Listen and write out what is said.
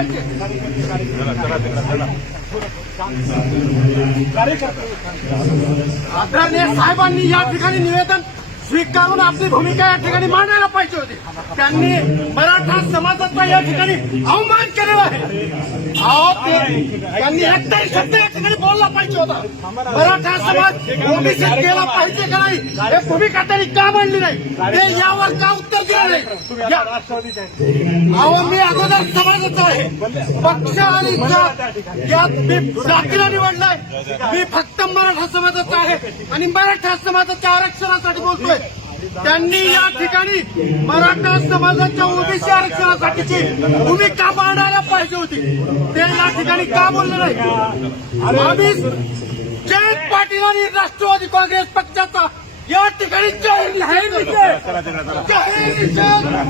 पाहिजे. आदरणीय साहेबांनी या ठिकाणी निवेदन स्वीकारून आपली भूमिका या ठिकाणी मांडायला पाहिजे होती. त्यांनी मराठा समाजाचा या ठिकाणी अवमान केलेला आहे. त्यांनी एकटाही शब्द या ठिकाणी बोलला पाहिजे होता. मराठा समाज ओबीसीत गेला पाहिजे का नाही हे भूमिका त्यांनी का मांडली नाही, ते यावर का उत्तर दिलं नाही. मी अगोदर समाजाचा आहे, पक्ष आणि यात मी जातीला निवडलाय. मी फक्त मराठा समाजाचा आहे आणि मराठा समाजाच्या आरक्षणासाठी बोलतोय. त्यांनी या ठिकाणी मराठा समाजाच्या ओबीसी आरक्षणासाठीची भूमिका मांडायला पाहिजे होती. ते या ठिकाणी का बोलले नाही. आम्ही जयंत पाटील आणि राष्ट्रवादी काँग्रेस पक्षाचा या ठिकाणी जाहीर